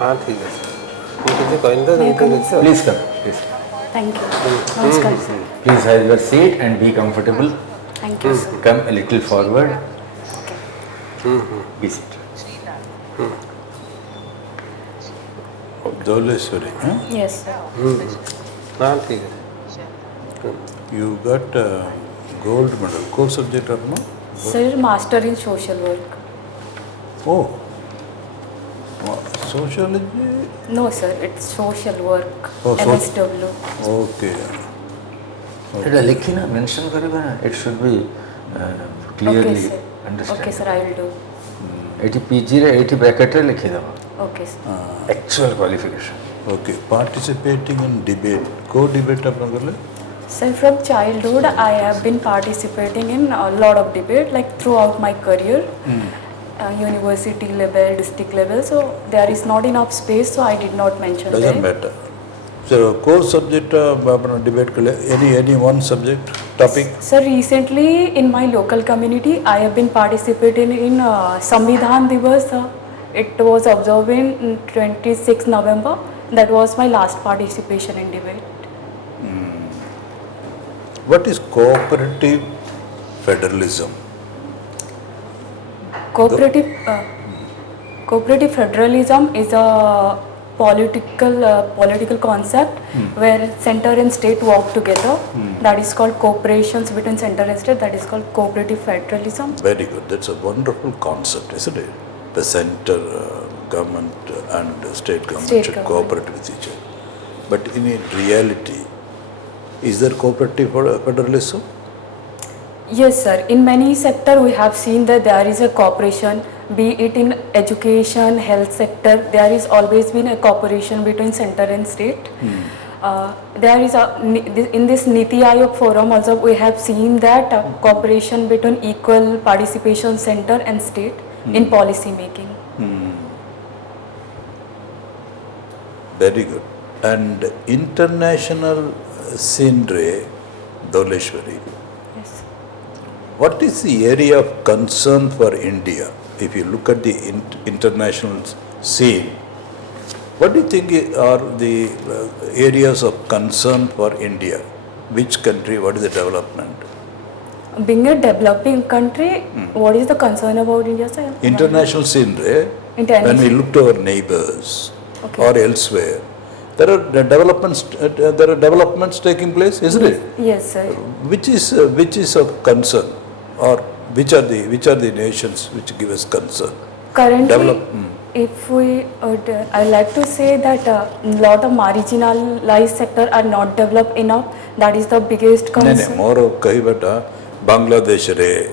हाँ ठीक है सर, ମୁଁ କିଛି କହିନି ତ May I come in? Please come. Please. Thank you. Namaskar, sir. Please have your seat and be comfortable. Thank you, sir. Come a little forward. Okay. Be seated. Doleswari, huh? Yes, sir. हाँ ठीक है। You got gold medal. Core subject apna? Sir, Master in Social Work. Oh, sociology. No, sir. It's Social Work. Oh, MSW. Okay. এটা লিখি না mention করবে না, it should be clearly Okay, sir. understand. Okay, sir. I will do. এটি PG রে এটি ব্র্যাকেটে লিখে দাও Okay, sir. Actual qualification. Okay. Participating in debate. Co-debate apna karle? Sir, from childhood, I have been participating in a lot of debate, like throughout my career, university level, district level. So there is not enough space, so I did not mention Doesn't them. matter. So core subject apna debate karle? Any one subject topic? Sir, recently in my local community, I have been participating in Samvidhan Divas. It was observed in 26 November. That was my last participation in debate. What is cooperative federalism? Cooperative federalism is a political concept where center and state work together. That is called cooperations between center and state. That is called cooperative federalism. Very good. That's a wonderful concept, isn't it? The center government and state government State should government. cooperate with each other. But in reality, is there cooperative federalism? Yes, sir. In many sectors, we have seen that there is a cooperation, be it in education, health sector. There is always been a cooperation between center and state. There is in this Niti Aayog forum also we have seen that cooperation between equal participation center and state in policy making. Very good. And international scenery, Doleswari. Yes. What is the area of concern for India? If you look at the international scene, what do you think are the areas of concern for India? Which country, what is the development? Being a developing country, what is the concern about India, sir? International scenery, when we look to our neighbors or elsewhere, there are developments taking place, isn't it? Yes, sir. Which is of concern, or which are the nations which give us concern? Currently, if we, I like to say that a lot of marginalized sector are not developed enough. That is the biggest concern. More kahibata Bangladesh re,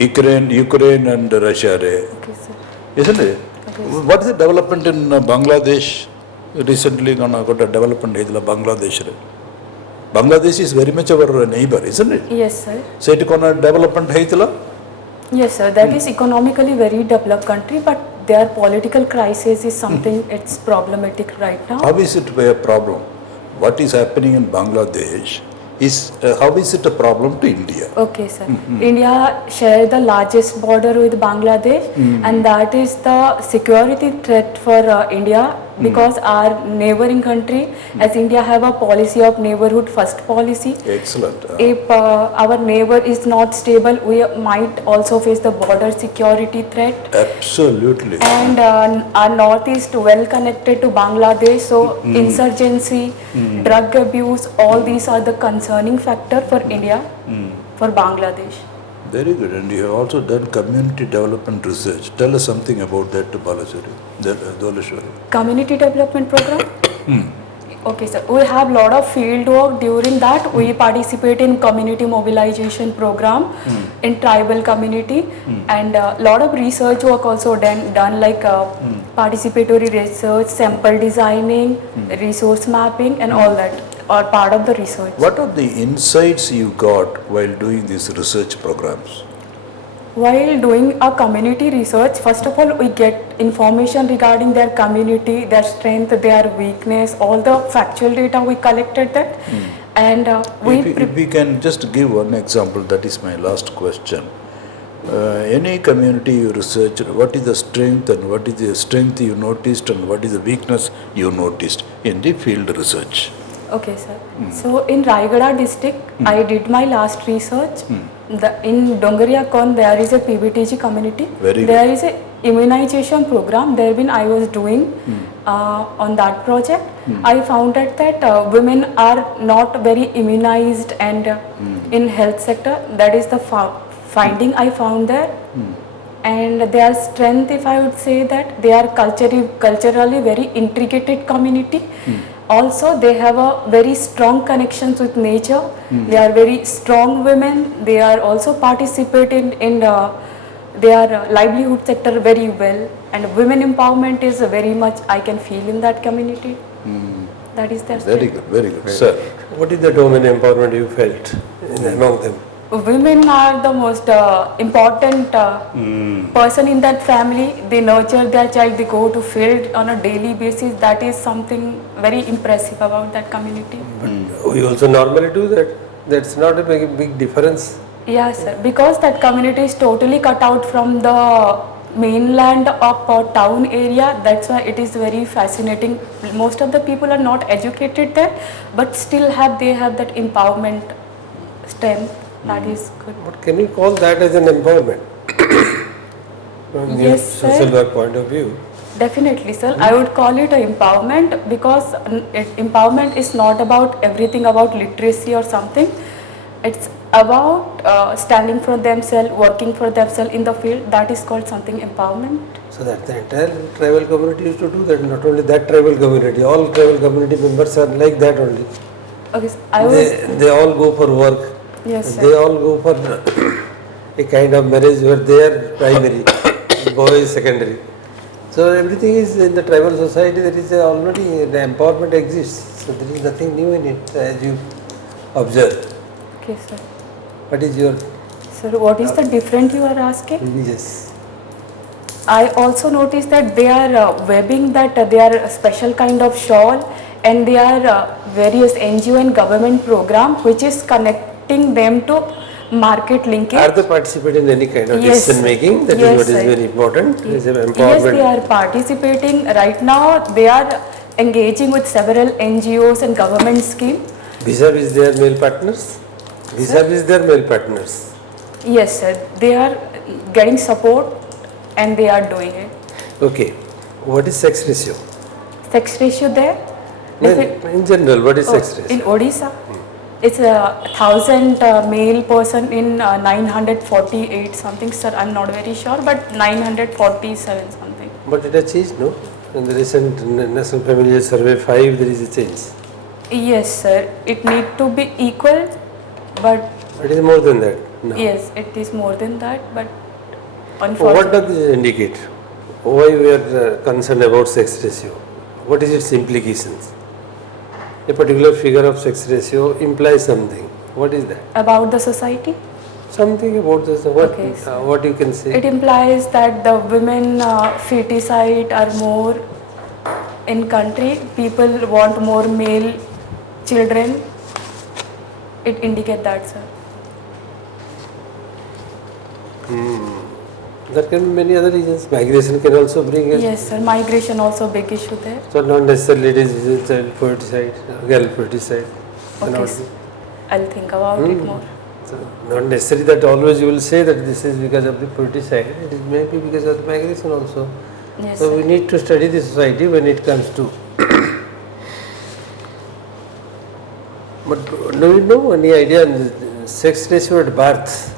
Ukraine and Russia re, Okay, sir. isn't it? Okay. What is the development in Bangladesh? Recently got a development in Bangladesh re. Bangladesh is very much our neighbor, isn't it? Yes, sir. So it got a development haitila. Yes, sir. That is economically very developed country, but their political crisis is something it's problematic right now. How is it a problem? What is happening in Bangladesh is how is it a problem to India? Okay, sir. India share the largest border with Bangladesh, and that is the security threat for India because our neighboring country, as India have a policy of neighborhood first policy. Excellent. If our neighbor is not stable, we might also face the border security threat. Absolutely. And our north is well connected to Bangladesh, so insurgency, drug abuse, all these are the concerning factor for India, for Bangladesh. Very good. And you have also done community development research. Tell us something about that to Doleswari. Community development program? Okay, sir. We have lot of field work. During that, we participate in community mobilization program in tribal community, and lot of research work also done like participatory research, sample designing, resource mapping, and all that are part of the research. What are the insights you got while doing these research programs? While doing a community research, first of all, we get information regarding their community, their strength, their weakness, all the factual data we collected that. And If we can just give one example, that is my last question. Any community you research, what is the strength and what is the strength you noticed and what is the weakness you noticed in the field research? Okay, sir. So in Raigada district, I did my last research. In Dongariakon, there is a PBTG community. Very good. There is a immunization program. There been I was doing on that project. I found out that women are not very immunized and in health sector. That is the finding I found there. And their strength, if I would say that they are culturally very integrated community. Also, they have a very strong connections with nature. They are very strong women. They are also participating in their livelihood sector very well. And women empowerment is very much I can feel in that community. That is their Very strength. good, very good. Sir, What is the domain empowerment you felt among them? Women are the most important person in that family. They nurture their child. They go to field on a daily basis. That is something very impressive about that community. We also normally do that. That's not a big difference. Yes, sir. Because that community is totally cut out from the mainland of a town area. That's why it is very fascinating. Most of the people are not educated there, but still they have that empowerment strength. That is good. But can you call that as an empowerment? From your Yes, sir. social work point of view. Definitely, sir. I would call it a empowerment because empowerment is not about everything about literacy or something. It's about standing for themselves, working for themselves in the field. That is called something empowerment. So that the entire tribal community used to do that. Not only that tribal community, all tribal community members are like that only. Okay, so I was. They all go for work. Yes, sir. They all go for a kind of marriage where they are primary, boys secondary. So everything is in the tribal society. There is already the empowerment exists. So there is nothing new in it, as you observe. Okay, sir. What is your Sir, what is the difference you are asking? yes? I also noticed that they are webbing that they are a special kind of shawl, and they are various NGO and government program which is connecting them to market linkage. Are they participating in any kind of Yes, decision making? That is yes, what is sir. very important. Is Yes, empowerment. they are participating. Right now, they are engaging with several NGOs and government scheme. Vis-a-vis their male partners. Vis-a-vis their male partners. Yes, sir. They are getting support and they are doing it. Okay. What is sex ratio? Sex ratio there? No, If it- in general, what is sex in ratio? Odisha, it's 1,000 male person in 948 something, sir. I'm not very sure, but 947 something. But it has changed, no? In the recent National Family Survey 5, there is a change. Yes, sir. It need to be equal, but It is more than that. No. yes, it is more than that. But What unfortunately, does this indicate? Why we are concerned about sex ratio? What is its implications? A particular figure of sex ratio implies something. What is that? about the society, Something about this. Okay, sir. What you can say? it implies that the women feticide are more in country. People want more male children. It indicate that, sir. There can be many other reasons. Migration can also bring it. Yes, sir. Migration also big issue there. So not necessarily it is child ferticide, girl ferticide. Okay, Cannot sir. be. I'll think about it more. So not necessarily that always you will say that this is because of the ferticide. It is maybe because of the migration also. Yes, So sir. we need to study the society when it comes to. But do you know any idea on the sex ratio at birth?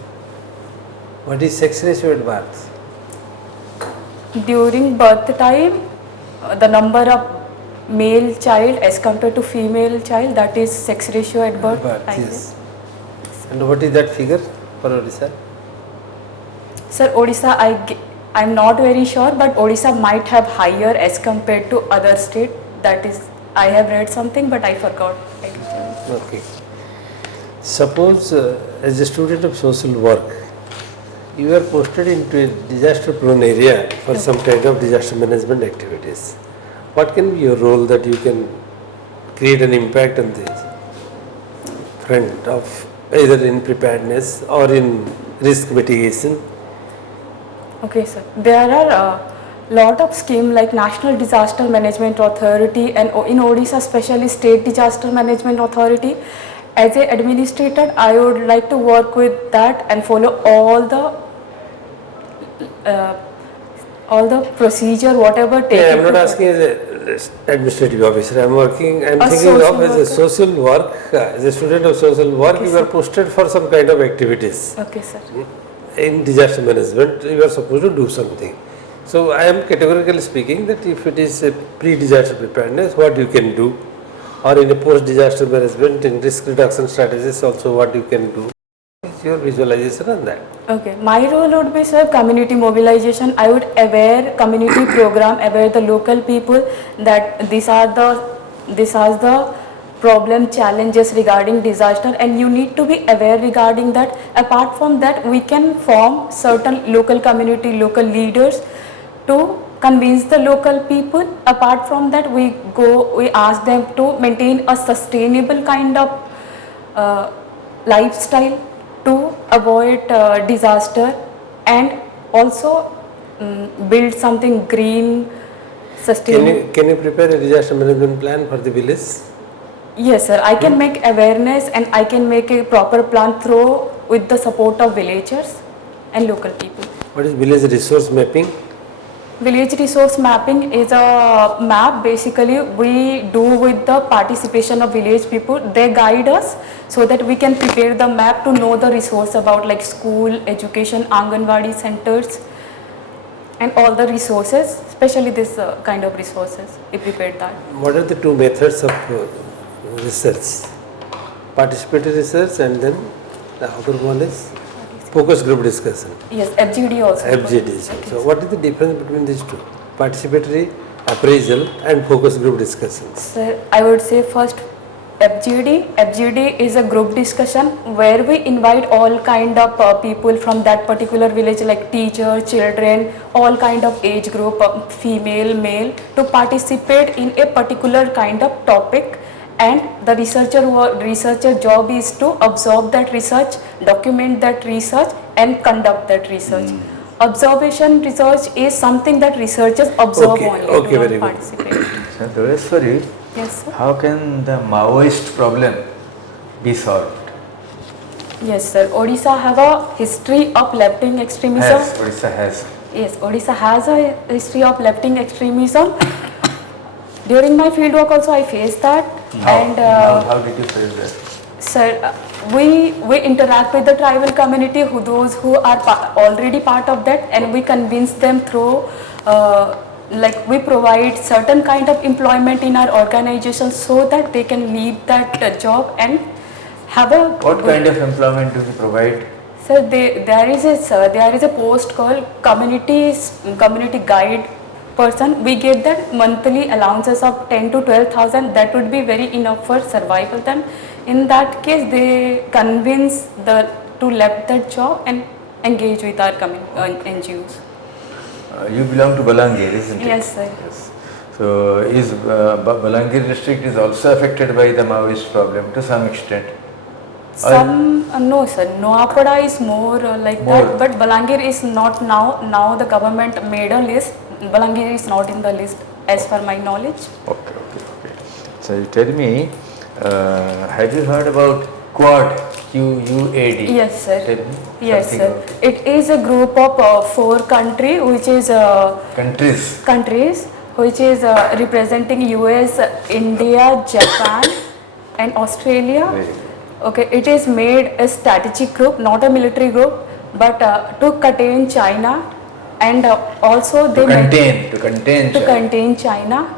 What is sex ratio at birth? During birth time, the number of male child as compared to female child, that is sex ratio at birth. I Yes. And what is that figure for Odisha? guess. Sir, Odisha, I'm not very sure, but Odisha might have higher as compared to other state. That is, I have read something, but I forgot actually. Okay. Suppose as a student of social work, you are posted into a disaster prone area for some kind of disaster management activities. What can be your role that you can create an impact on the front of either in preparedness or in risk mitigation Okay, sir. There are a lot of schemes like National Disaster Management Authority and in Odisha, especially State Disaster Management Authority. As a administrator, I would like to work with that and follow all the procedure, whatever take. Yeah, I am not asking as an administrative officer. I am working. I am A thinking of social as a worker. social work. As a student of social work, Okay, you sir. are posted for some kind of activities. Okay, sir. In disaster management, you are supposed to do something. So I am categorically speaking that if it is a pre-disaster preparedness, what you can do, or in a post-disaster management, in risk reduction strategies also what you can do, is your visualization on that. Okay, my role would be, sir, community mobilization. I would aware community program, aware the local people that these are the problem challenges regarding disaster, and you need to be aware regarding that. Apart from that, we can form certain local community, local leaders to convince the local people. Apart from that, we ask them to maintain a sustainable kind of lifestyle to avoid disaster, and also build something green, sustainable. Can you prepare a disaster management plan for the village? Yes, sir. I can make awareness and I can make a proper plan through with the support of villagers and local people. What is village resource mapping? Village resource mapping is a map basically we do with the participation of village people. They guide us so that we can prepare the map to know the resource about like school, education, Anganwadi centers and all the resources, especially this kind of resources. We prepared that. What are the two methods of research? Participatory research and then the other one is focus group discussion. Yes, FGD also. FGD. So what is the difference between these two? Participatory appraisal and focus group discussions. Sir, I would say first FGD. FGD is a group discussion where we invite all kind of people from that particular village like teacher, children, all kind of age group, female, male, to participate in a particular kind of topic, and the researcher job is to absorb that research, document that research and conduct that research. Observation research is something that researchers observe Okay, only, okay, do not very good. participate. So, Doleswari, Yes, sir. how can the Maoist problem be solved? Yes, sir. Odisha have a history of left-wing extremism. Odisha has. Yes, Odisha has a history of left-wing extremism. During my fieldwork also I faced that. And How did you face that? sir, we interact with the tribal community, those who are already part of that, and we convince them through like we provide certain kind of employment in our organization so that they can leave that job and have a What kind of employment do you provide? Sir, there is a post called community guide person. We get that monthly allowances of 10 to 12,000. That would be very enough for survival. Then, in that case, they convince to left that job and engage with our NGOs. You belong to Balangir, isn't it? Yes, sir. Yes. So, is Balangir district is also affected by the Maoist problem to some extent? No, sir. Noapada is more like More. that, but Balangir is not now. Now the government made a list. Balangir is not in the list as per my knowledge. Okay. So, you tell me, have you heard about Quad? QUAD? Yes, sir. Tell me Yes, something sir. about it. It is a group of 4 countries, which is Countries. which is representing US, India, Japan, and Australia. Very good. Okay, it is made a strategic group, not a military group, but to contain China, and also they To contain China. contain China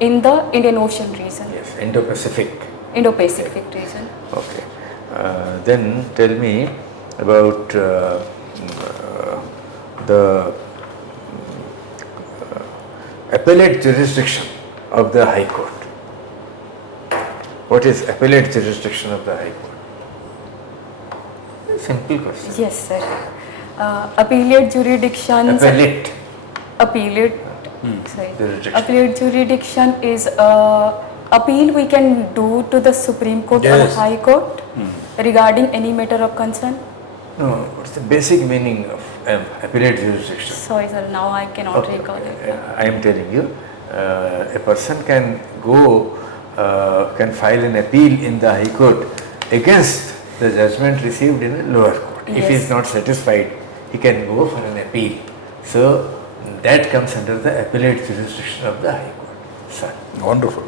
in the Indian Ocean region, Yes, Indo-Pacific. Indo-Pacific region. Okay. Then tell me about the appellate jurisdiction of the High Court. What is appellate jurisdiction of the High Court? Simple question. Yes, sir. Appellate jurisdictions. Appellate Jurisdiction. Appellate jurisdiction is appeal we can do to the Supreme Court or Yes. High Court regarding any matter of concern. No, what's the basic meaning of appellate jurisdiction? Sorry, sir. Now I cannot Okay, recall okay. it. I am telling you, a person can go, can file an appeal in the High Court against the judgment received in the lower court. If he is Yes. not satisfied, he can go for an appeal. So that comes under the appellate jurisdiction of the High Court. Sir. Wonderful.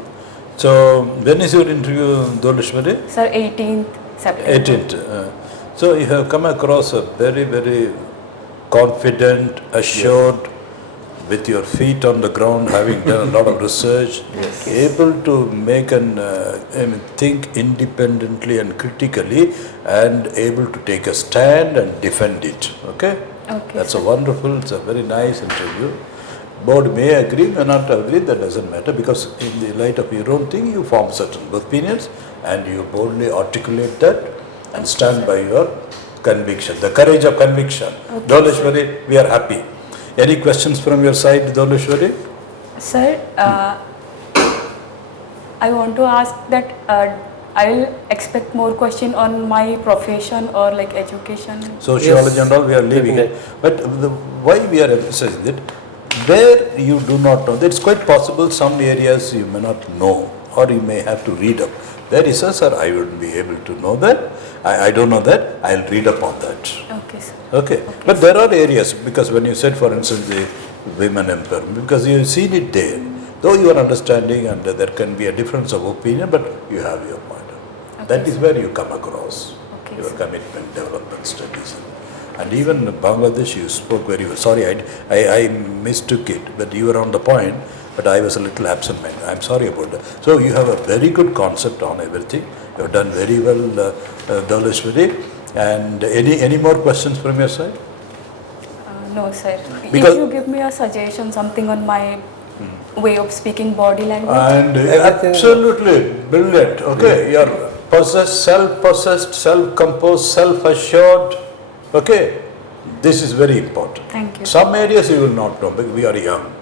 So when is your interview, Doleshwari? Sir, 18th September. 18th. So you have come across a very, very confident, assured, with your feet on the ground, having done a lot of research, able to make think independently and critically, and able to take a stand and defend it. Okay? Okay, That's a wonderful, it's a very nice interview. Board may agree, may not agree, that doesn't matter, because in the light of your own thing, you form certain opinions and you boldly articulate that and stand by your conviction, the courage of conviction. Okay, Doleshwari, we are happy. Any questions from your side, Doleshwari? Sir, I want to ask that I will expect more question on my profession or like education. Sociology Yes. and all, we are leaving it. But why we are emphasizing it, where you do not know, it's quite possible some areas you may not know or you may have to read up. There is a, sir, I would be able to know that. I don't know that, I'll read up on that. Okay, sir. Okay. But there are areas, because when you said, for instance, the women empowerment, because you've seen it there, though you are understanding and there can be a difference of opinion, but you have your point. That is where you come across Okay, your sir. commitment, development studies. And even Bangladesh, you spoke very well. Sorry, I mistook it, but you were on the point, but I was a little absent-minded. I'm sorry about that. So you have a very good concept on everything. You have done very well, Doleshwari. And any more questions from your side? No, sir. Because- if you give me a suggestion, something on my way of speaking, body language. And Everything- absolutely brilliant. Okay, you're self-possessed, self-composed, self-assured. Okay, this is very important. Thank you. Some areas you will not know because we are young.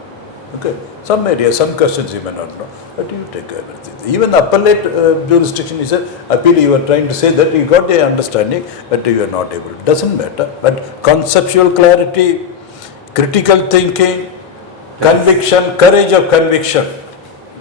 Okay, some areas, some questions you may not know, but you take everything. Even appellate jurisdiction is a appeal. You are trying to say that you got the understanding, but you are not able. Doesn't matter. But conceptual clarity, critical thinking, conviction, courage of conviction.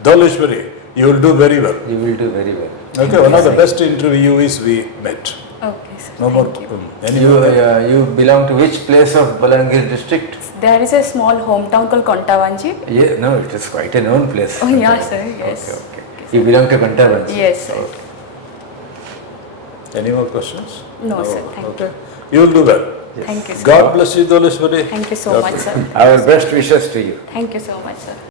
Doleshwari, you will do very well. You will do very well. Okay, one of the best interviewees we met. Okay, sir. No more. Thank you. Any You, more? you belong to which place of Balangir district? There is a small hometown called Kontavanji. Yeah, no, it is quite a known place. Oh, yeah, sir. Yes. Okay, okay. You belong to Kantavanchi? Yes, sir. Any more questions? No, sir. Thank Okay. You will do well. you. Thank you, sir. God bless you, Doleshwari. Thank you so much, sir. Our best wishes to you. Thank you so much, sir.